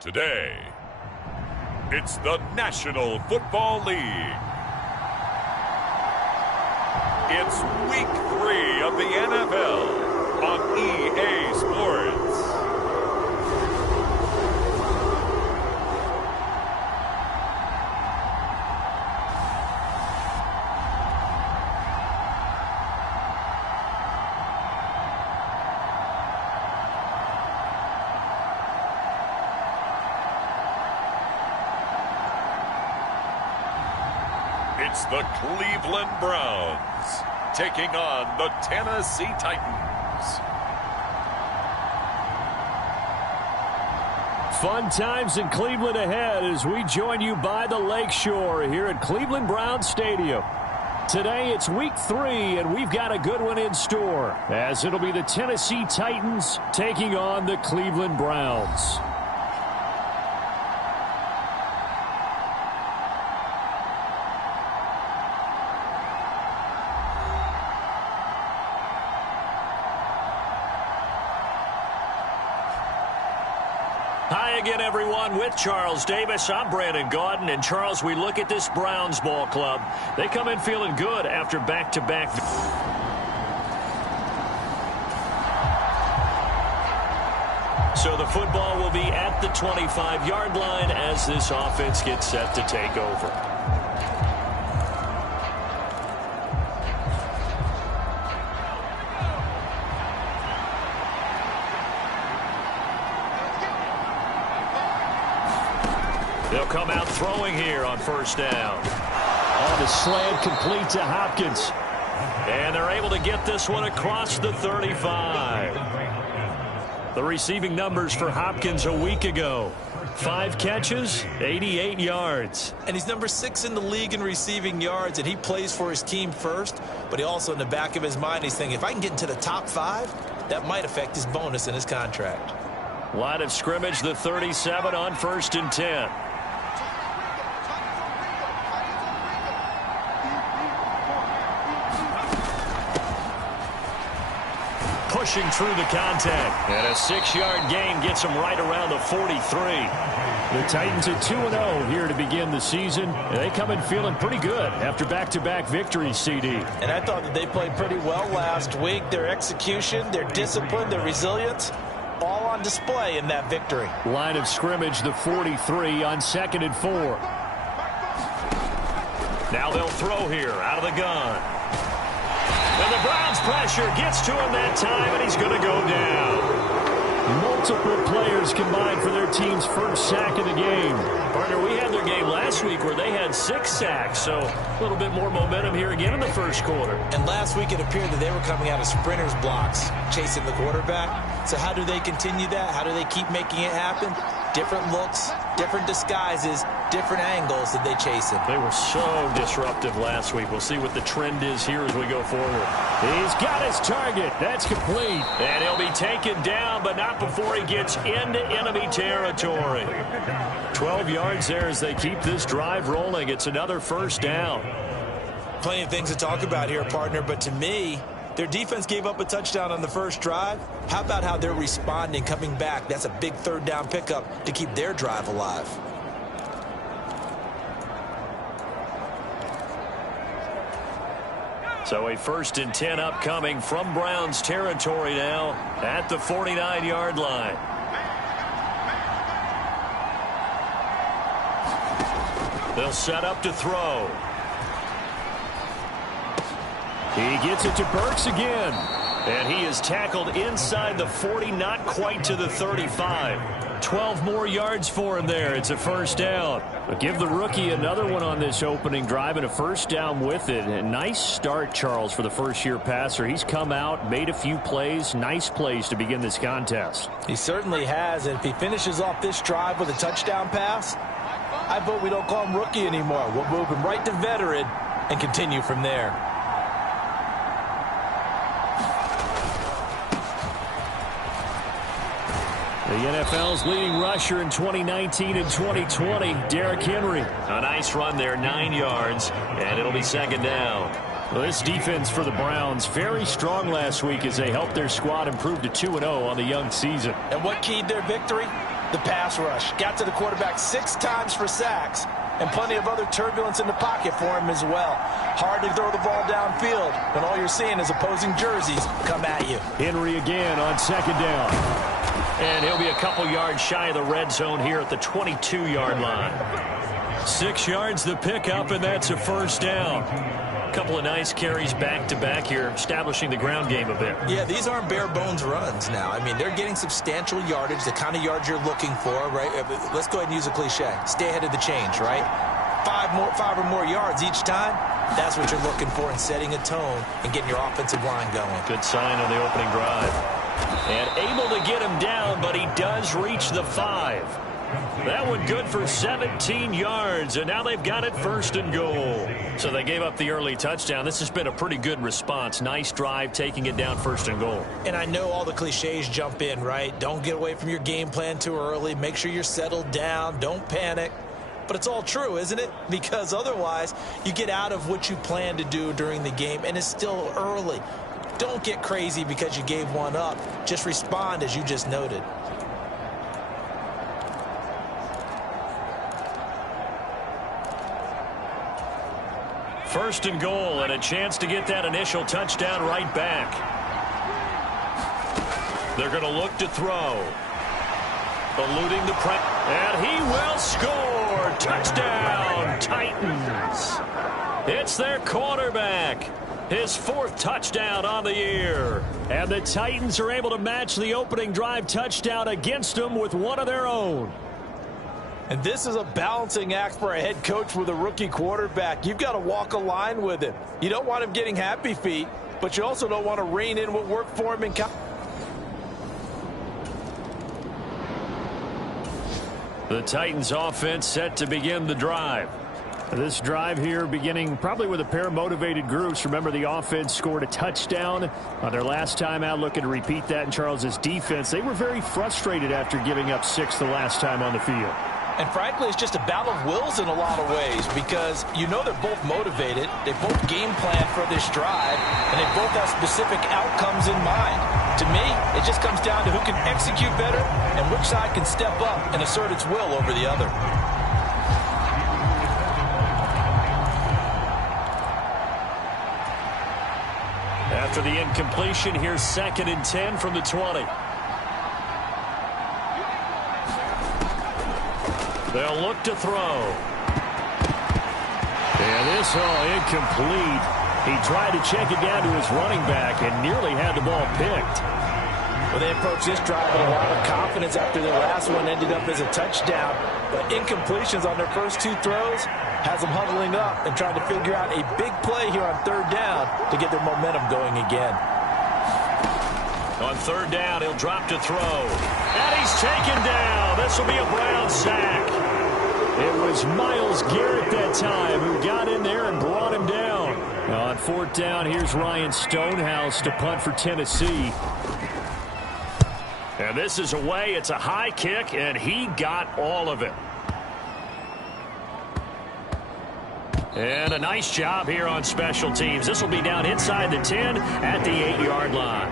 Today, it's the National Football League. It's Week 3 of the NFL on EA Sports. It's the Cleveland Browns taking on the Tennessee Titans. Fun times in Cleveland ahead as we join you by the Lakeshore here at Cleveland Browns Stadium. Today it's Week 3 and we've got a good one in store as it'll be the Tennessee Titans taking on the Cleveland Browns. Hi again, everyone. With Charles Davis, I'm Brandon Gaudin. And, Charles, we look at this Browns ball club. They come in feeling good after back-to-back. So the football will be at the 25-yard line as this offense gets set to take over. They'll come out throwing here on first down. On the slant, complete to Hopkins. And they're able to get this one across the 35. The receiving numbers for Hopkins a week ago. 5 catches, 88 yards. And he's number 6 in the league in receiving yards, and he plays for his team first. But he also, in the back of his mind, he's thinking, if I can get into the top 5, that might affect his bonus in his contract. Line of scrimmage, the 37 on 1st and 10. Pushing through the contact. And a 6-yard gain gets him right around the 43. The Titans at 2-0 here to begin the season. They come in feeling pretty good after back-to-back victories, CD. And I thought that they played pretty well last week. Their execution, their discipline, their resilience, all on display in that victory. Line of scrimmage, the 43 on 2nd and 4. Now they'll throw here out of the gun. And the Browns pressure gets to him that time, and he's going to go down. Multiple players combined for their team's first sack of the game. Partner, we had their game last week where they had 6 sacks, so a little bit more momentum here again in the first quarter. And last week it appeared that they were coming out of sprinters blocks, chasing the quarterback. So how do they continue that? How do they keep making it happen? Different looks, different disguises, different angles that they chase him. They were so disruptive last week. We'll see what the trend is here as we go forward. He's got his target. That's complete. And he'll be taken down, but not before he gets into enemy territory. 12 yards there as they keep this drive rolling. It's another first down. Plenty of things to talk about here, partner, but to me, their defense gave up a touchdown on the first drive. How about how they're responding, coming back? That's a big 3rd down pickup to keep their drive alive. So a 1st and 10 upcoming from Browns territory now at the 49-yard line. They'll set up to throw. He gets it to Burks again. And he is tackled inside the 40, not quite to the 35. 12 more yards for him there. It's a first down. But give the rookie another one on this opening drive and a first down with it. A nice start, Charles, for the first-year passer. He's come out, made a few plays, nice plays to begin this contest. He certainly has, and if he finishes off this drive with a touchdown pass, I vote we don't call him rookie anymore. We'll move him right to veteran and continue from there. The NFL's leading rusher in 2019 and 2020, Derrick Henry. A nice run there, 9 yards, and it'll be 2nd down. Well, this defense for the Browns, very strong last week as they helped their squad improve to 2-0 on the young season. And what keyed their victory? the pass rush. Got to the quarterback 6 times for sacks, and plenty of other turbulence in the pocket for him as well. Hard to throw the ball downfield when all you're seeing is opposing jerseys come at you. Henry again on second down. And he'll be a couple yards shy of the red zone here at the 22-yard line. 6 yards the pickup, and that's a first down. A couple of nice carries back-to-back here, establishing the ground game a bit. Yeah, these aren't bare-bones runs now. I mean, they're getting substantial yardage, the kind of yards you're looking for, right? Let's go ahead and use a cliche. Stay ahead of the change, right? 5 or more yards each time. That's what you're looking for in setting a tone and getting your offensive line going. Good sign on the opening drive. And able to get him down, but he does reach the 5. That one good for 17 yards, and now they've got it first and goal. So they gave up the early touchdown. This has been a pretty good response. Nice drive, taking it down first and goal. And I know all the cliches jump in, right? Don't get away from your game plan too early. Make sure you're settled down. Don't panic. But it's all true, isn't it? Because otherwise, you get out of what you plan to do during the game, and it's still early. Don't get crazy because you gave one up. Just respond as you just noted. First and goal, and a chance to get that initial touchdown right back. They're going to look to throw. Eluding the press, and he will score. Touchdown, Titans. It's their quarterback. His 4th touchdown on the year. And the Titans are able to match the opening drive touchdown against them with one of their own. And this is a balancing act for a head coach with a rookie quarterback. You've got to walk a line with him. You don't want him getting happy feet, but you also don't want to rein in what worked for him in college. The Titans offense set to begin the drive. This drive here beginning probably with a pair of motivated groups. Remember, the offense scored a touchdown on their last time out, looking to repeat that in Charles's defense. They were very frustrated after giving up 6 the last time on the field. And frankly, it's just a battle of wills in a lot of ways because you know they're both motivated. They both game plan for this drive, and they both have specific outcomes in mind. To me, it just comes down to who can execute better and which side can step up and assert its will over the other. After the incompletion, here's 2nd and 10 from the 20. They'll look to throw. And this incomplete. He tried to check it down to his running back and nearly had the ball picked. Well, they approached this drive with a lot of confidence after their last one ended up as a touchdown. But incompletions on their first 2 throws has them huddling up and trying to figure out a big play here on 3rd down to get their momentum going again. On 3rd down, he'll drop to throw. And he's taken down. This will be a Brown sack. It was Myles Garrett that time who got in there and brought him down. Now on 4th down, here's Ryan Stonehouse to punt for Tennessee. And this is away. It's a high kick, and he got all of it. And a nice job here on special teams. This will be down inside the 10 at the 8-yard line.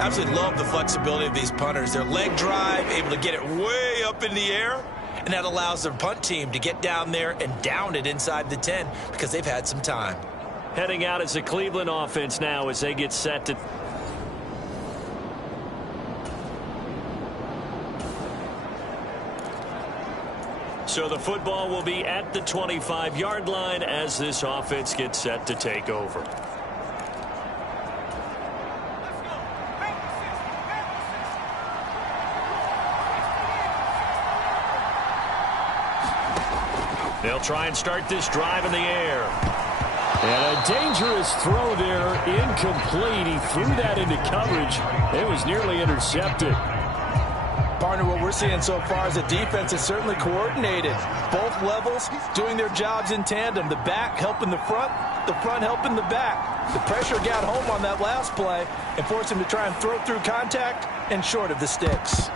Absolutely love the flexibility of these punters. Their leg drive, able to get it way up in the air, and that allows their punt team to get down there and down it inside the 10 because they've had some time. Heading out as the Cleveland offense now as they get set to... So the football will be at the 25-yard line as this offense gets set to take over. They'll try and start this drive in the air. And a dangerous throw there, incomplete. He threw that into coverage. It was nearly intercepted. Partner, what we're seeing so far is a defense is certainly coordinated. Both levels doing their jobs in tandem. The back helping the front helping the back. The pressure got home on that last play and forced him to try and throw through contact and short of the sticks.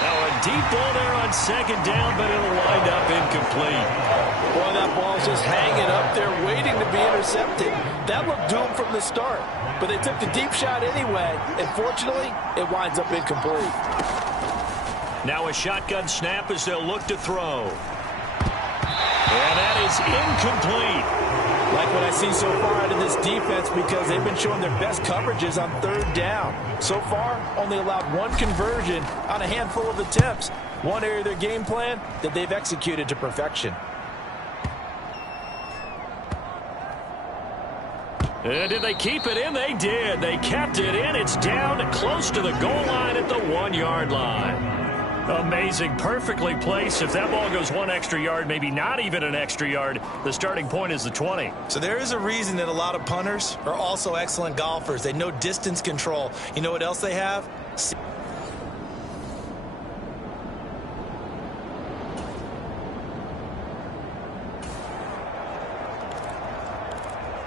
Now a deep ball there on 2nd down, but it'll wind up incomplete. Boy, that ball's just hanging up there waiting to be intercepted. That looked doomed from the start, but they took the deep shot anyway, and fortunately, it winds up incomplete. Now a shotgun snap as they'll look to throw. And that is incomplete. Like what I see so far out of this defense, because they've been showing their best coverages on third down. So far, only allowed one conversion on a handful of attempts. One area of their game plan that they've executed to perfection. Did they keep it in? They did. They kept it in. It's down close to the goal line at the 1-yard line. Amazing. Perfectly placed. If that ball goes one extra yard, maybe not even an extra yard, the starting point is the 20. So there is a reason that a lot of punters are also excellent golfers. They know distance control. You know what else they have?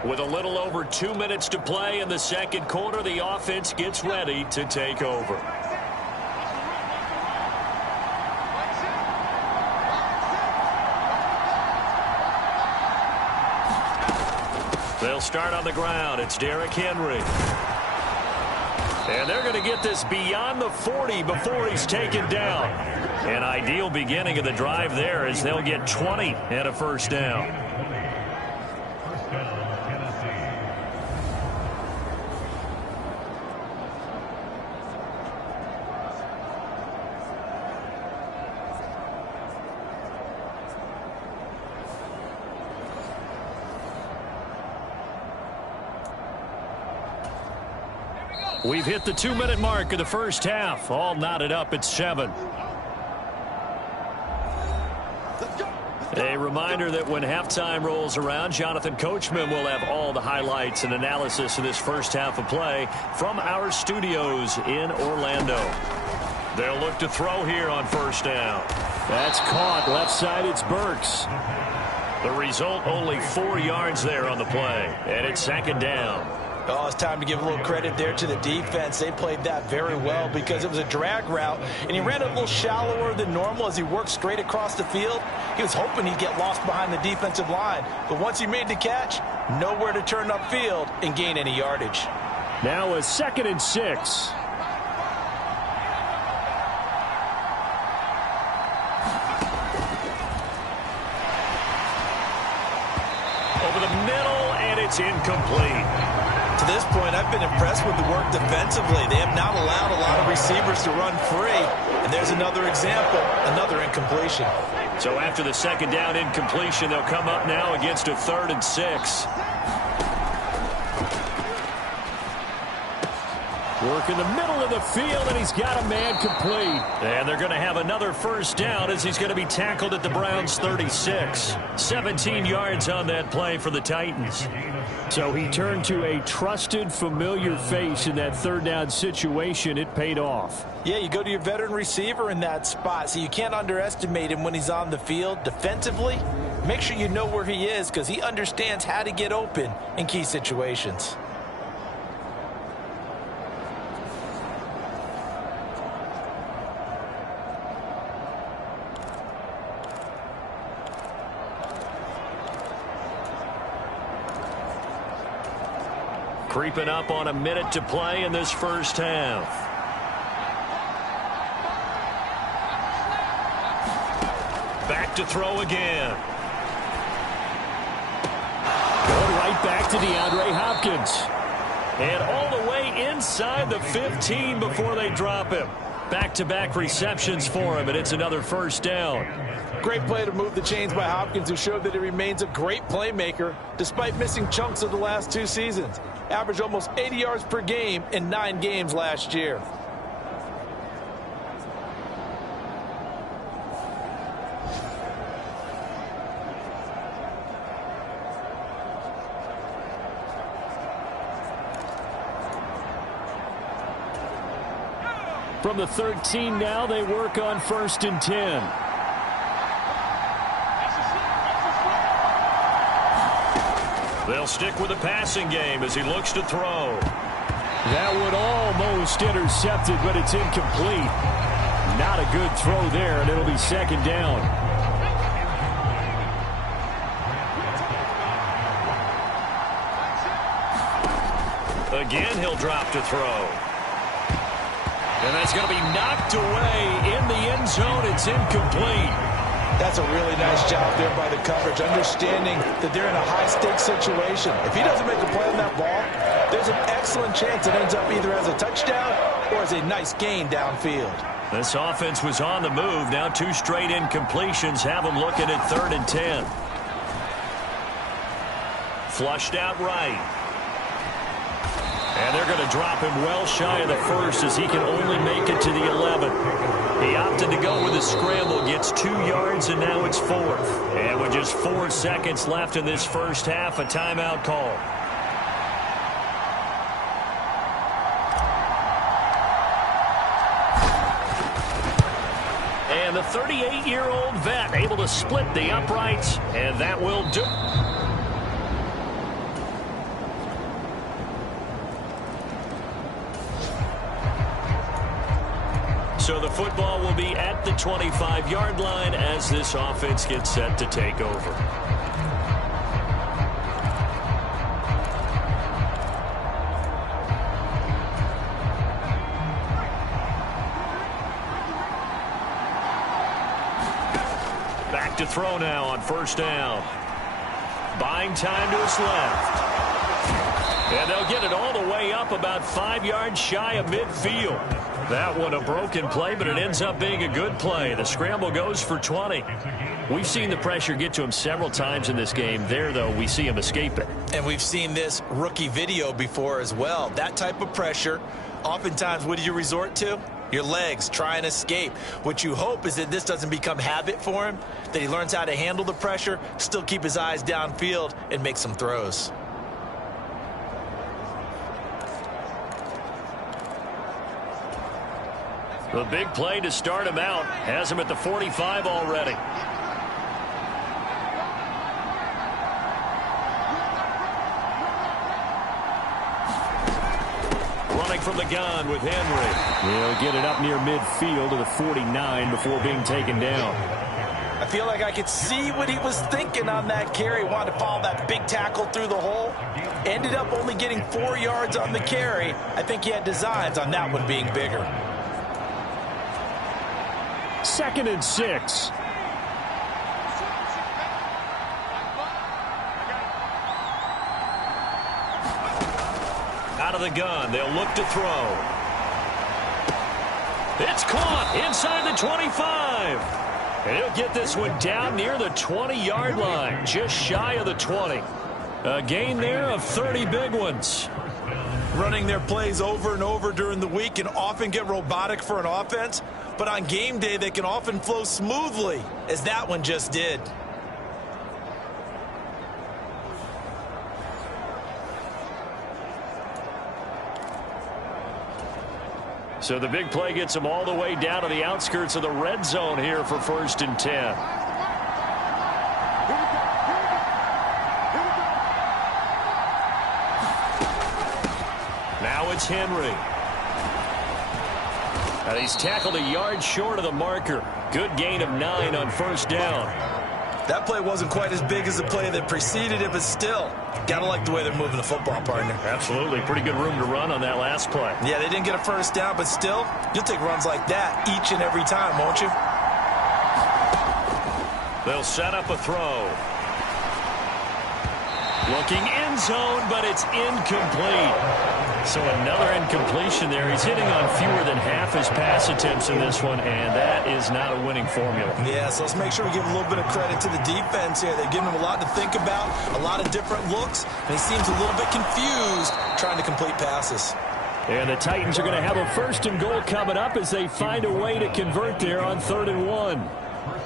With a little over 2 minutes to play in the second quarter, the offense gets ready to take over. They'll start on the ground. It's Derrick Henry. And they're going to get this beyond the 40 before he's taken down. An ideal beginning of the drive there as they'll get 20 and a first down. We've hit the 2-minute mark of the first half. All knotted up at 7. A reminder that when halftime rolls around, Jonathan Coachman will have all the highlights and analysis of this first half of play from our studios in Orlando. They'll look to throw here on first down. That's caught. Left side, it's Burks. The result, only 4 yards there on the play. And it's second down. Oh, it's time to give a little credit there to the defense. They played that very well because it was a drag route, and he ran it a little shallower than normal as he worked straight across the field. He was hoping he'd get lost behind the defensive line, but once he made the catch, nowhere to turn upfield and gain any yardage. Now a 2nd and 6. Over the middle, and it's incomplete. To this point, I've been impressed with the work defensively. They have not allowed a lot of receivers to run free. And there's another example, another incompletion. So after the second down incompletion, they'll come up now against a 3rd and 6. Work in the middle of the field, and he's got a man complete. And they're going to have another first down as he's going to be tackled at the Browns' 36. 17 yards on that play for the Titans. So he turned to a trusted, familiar face in that third down situation. It paid off. Yeah, you go to your veteran receiver in that spot, so you can't underestimate him when he's on the field. Defensively, make sure you know where he is because he understands how to get open in key situations. Creeping up on a minute to play in this first half. Back to throw again. Going right back to DeAndre Hopkins. And all the way inside the 15 before they drop him. Back-to-back receptions for him, and it's another first down. Great play to move the chains by Hopkins, who showed that he remains a great playmaker despite missing chunks of the last 2 seasons. Averaged almost 80 yards per game in 9 games last year. From the 13 now, they work on 1st and 10. They'll stick with the passing game as he looks to throw. That would almost intercept it, but it's incomplete. Not a good throw there, and it'll be second down. Again, he'll drop to throw. And that's going to be knocked away in the end zone. It's incomplete. That's a really nice job there by the coverage, understanding that they're in a high-stakes situation. If he doesn't make a play on that ball, there's an excellent chance it ends up either as a touchdown or as a nice gain downfield. This offense was on the move. Now 2 straight incompletions have them looking at 3rd and 10. Flushed out right. And they're going to drop him well shy of the 1st as he can only make it to the 11. He opted to go with a scramble, gets 2 yards, and now it's 4th. And with just 4 seconds left in this first half, a timeout call. And the 38-year-old vet able to split the uprights, and that will do. So the football will be at the 25-yard line as this offense gets set to take over. Back to throw now on 1st down. Buying time to his left. And they'll get it all the way up about 5 yards shy of midfield. That one a broken play, but it ends up being a good play. The scramble goes for 20. We've seen the pressure get to him several times in this game. There, though, we see him escape it. And we've seen this rookie video before as well. That type of pressure, oftentimes, what do you resort to? Your legs, try and escape. What you hope is that this doesn't become habit for him, that he learns how to handle the pressure, still keep his eyes downfield, and make some throws. The big play to start him out has him at the 45 already. Running from the gun with Henry. He'll get it up near midfield to the 49 before being taken down. I feel like I could see what he was thinking on that carry. Wanted to follow that big tackle through the hole. Ended up only getting 4 yards on the carry. I think he had designs on that one being bigger. 2nd and 6. Out of the gun, they'll look to throw. It's caught inside the 25. And he'll get this one down near the 20-yard line, just shy of the 20. A gain there of 30 big ones. Running their plays over and over during the week can often get robotic for an offense, but on game day they can often flow smoothly, as that one just did. So the big play gets them all the way down to the outskirts of the red zone here for 1st and 10. Now it's Henry. And he's tackled a yard short of the marker. Good gain of 9 on 1st down. That play wasn't quite as big as the play that preceded it, but still, gotta like the way they're moving the football, partner. Absolutely. Pretty good room to run on that last play. Yeah, they didn't get a 1st down, but still, you'll take runs like that each and every time, won't you? They'll set up a throw. Looking end zone, but it's incomplete. So another incompletion there. He's hitting on fewer than half his pass attempts in this one, and that is not a winning formula. Yeah, so let's make sure we give a little bit of credit to the defense here. They've given him a lot to think about, a lot of different looks, and he seems a little bit confused trying to complete passes. And the Titans are going to have a 1st and goal coming up as they find a way to convert there on 3rd and 1.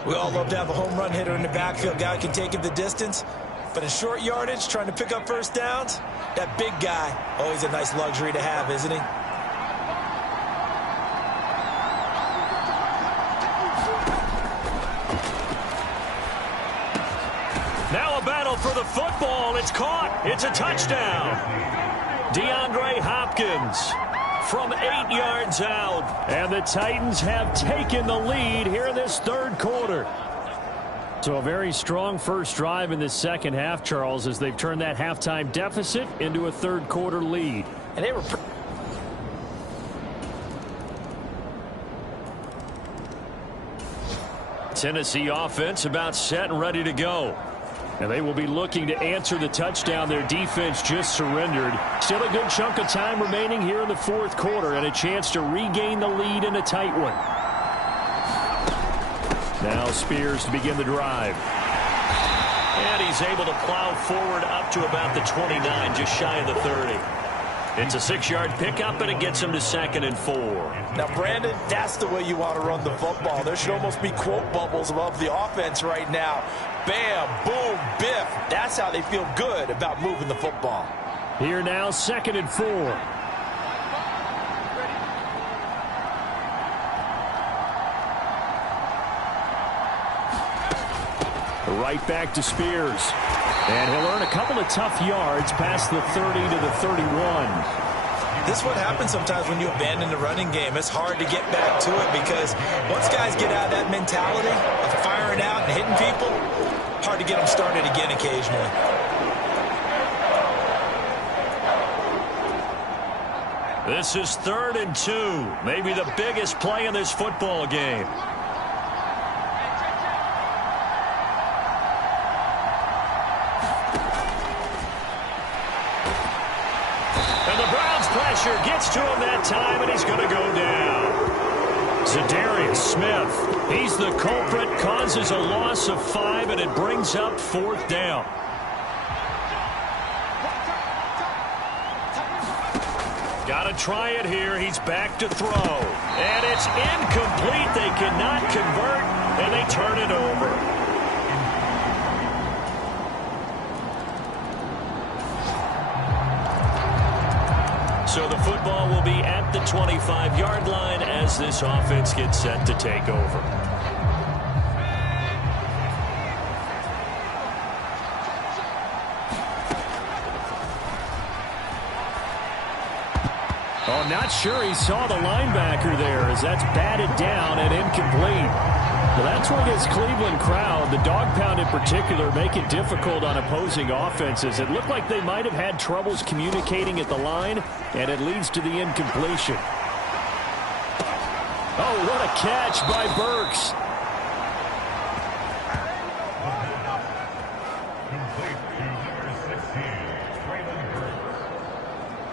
We all love to have a home run hitter in the backfield. Guy can take it the distance. But in short yardage, trying to pick up 1st downs, that big guy, always a nice luxury to have, isn't he? Now a battle for the football. It's caught. It's a touchdown. DeAndre Hopkins from 8 yards out. And the Titans have taken the lead here in this 3rd quarter. So a very strong first drive in this second half, Charles, as they've turned that halftime deficit into a 3rd quarter lead. And they were Tennessee offense about set and ready to go. And they will be looking to answer the touchdown their defense just surrendered. Still a good chunk of time remaining here in the fourth quarter and a chance to regain the lead in a tight one. Now Spears to begin the drive. And he's able to plow forward up to about the 29, just shy of the 30. It's a 6-yard pickup, and it gets him to 2nd and 4. Now, Brandon, that's the way you want to run the football. There should almost be quote bubbles above the offense right now. Bam, boom, biff. That's how they feel good about moving the football. Here now, 2nd and 4. Right back to Spears. And he'll earn a couple of tough yards past the 30 to the 31. This is what happens sometimes when you abandon the running game. It's hard to get back to it because once guys get out of that mentality of firing out and hitting people, hard to get them started again occasionally. This is 3rd and 2. Maybe the biggest play in this football game. Gets to him that time, and he's going to go down. Za'Darius Smith, he's the culprit, causes a loss of 5, and it brings up 4th down. Got to try it here. He's back to throw. And it's incomplete. They cannot convert, and they turn it over. So the football will be at the 25-yard line as this offense gets set to take over. Oh, not sure he saw the linebacker there as that's batted down and incomplete. Well, that's where this Cleveland crowd, the dog pound in particular, make it difficult on opposing offenses. It looked like they might have had troubles communicating at the line, and it leads to the incompletion. Oh, what a catch by Burks.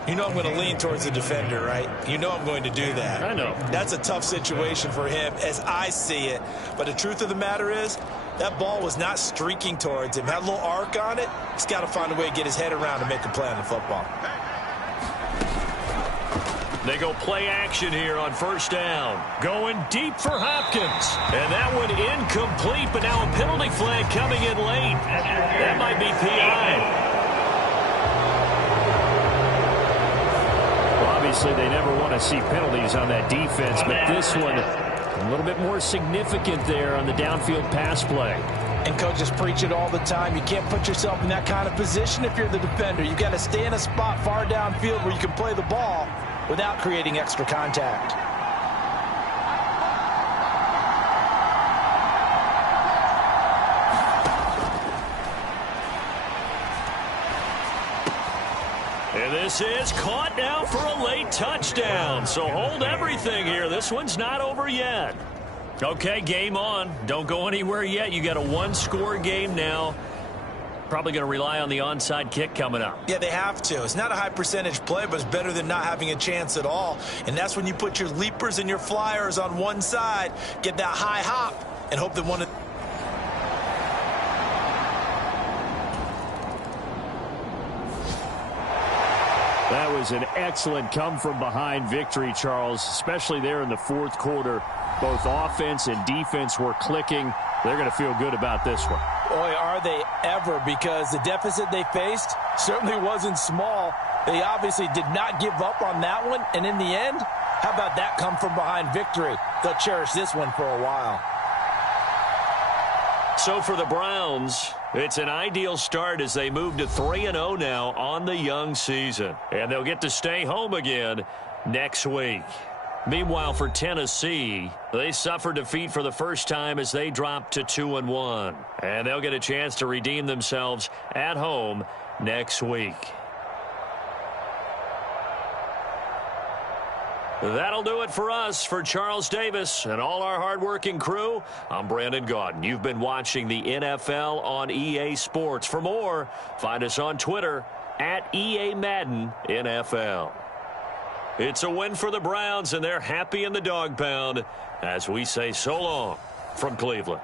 You know I'm going to lean towards the defender, right? You know I'm going to do that. I know. That's a tough situation for him as I see it. But the truth of the matter is, that ball was not streaking towards him. Had a little arc on it. He's got to find a way to get his head around and make a play on the football. They go play action here on 1st down. Going deep for Hopkins. And that one incomplete, but now a penalty flag coming in late. That might be PI. Obviously, they never want to see penalties on that defense, but this one a little bit more significant there on the downfield pass play. And coaches preach it all the time. You can't put yourself in that kind of position if you're the defender. You've got to stay in a spot far downfield where you can play the ball without creating extra contact. And this is caught now for a late touchdown. So hold everything here. This one's not over yet. Okay, game on. Don't go anywhere yet. You got a 1-score game now. Probably going to rely on the onside kick coming up. Yeah, they have to. It's not a high percentage play, but it's better than not having a chance at all. And that's when you put your leapers and your flyers on one side, get that high hop, and hope that one of That was an excellent come-from-behind victory, Charles, especially there in the fourth quarter. Both offense and defense were clicking. They're going to feel good about this one. Boy, are they ever, because the deficit they faced certainly wasn't small. They obviously did not give up on that one, and in the end, how about that come-from-behind victory? They'll cherish this one for a while. So for the Browns, it's an ideal start as they move to 3-0 now on the young season. And they'll get to stay home again next week. Meanwhile, for Tennessee, they suffered defeat for the first time as they dropped to 2-1. And they'll get a chance to redeem themselves at home next week. That'll do it for us. For Charles Davis and all our hardworking crew, I'm Brandon Gaudin. You've been watching the NFL on EA Sports. For more, find us on Twitter at EA Madden NFL. It's a win for the Browns, and they're happy in the dog pound as we say so long from Cleveland.